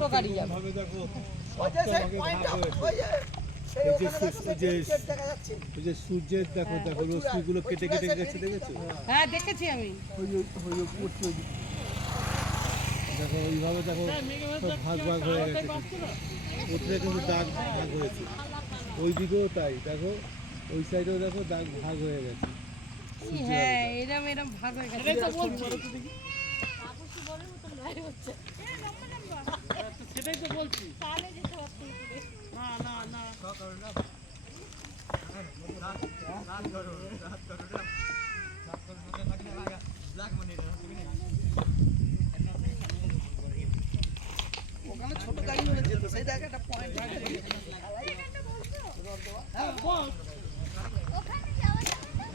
কত গাড়ি যাবে ভাবে দেখো ওই যে সেই পয়েন্ট ওই যে সেই ওখানে দেখো ওই যে সূর্যের দেখো দেখো রশ্মিগুলো কেটে কেটে গেছে দেখেছো? হ্যাঁ দেখেছি আমি ওই যে পড়ছে দেখো ওইভাবে দেখো সব ভাগ ভাগ হয়ে গেছে ওতে কিন্তু দাগ ভাগ হয়েছে ওই দিকেও তাই দেখো ওই সাইডেও দেখো দাগ ভাগ হয়ে গেছে হ্যাঁ এরম এরম ভাগ হয়ে গেছে সেটাই তো বলছি না না না ওখানে ছোট গাড়ি হলে যেত সেই জায়গায় একটা পয়েন্ট হ্যাঁ বল ওখানে যাওয়া যাবে না।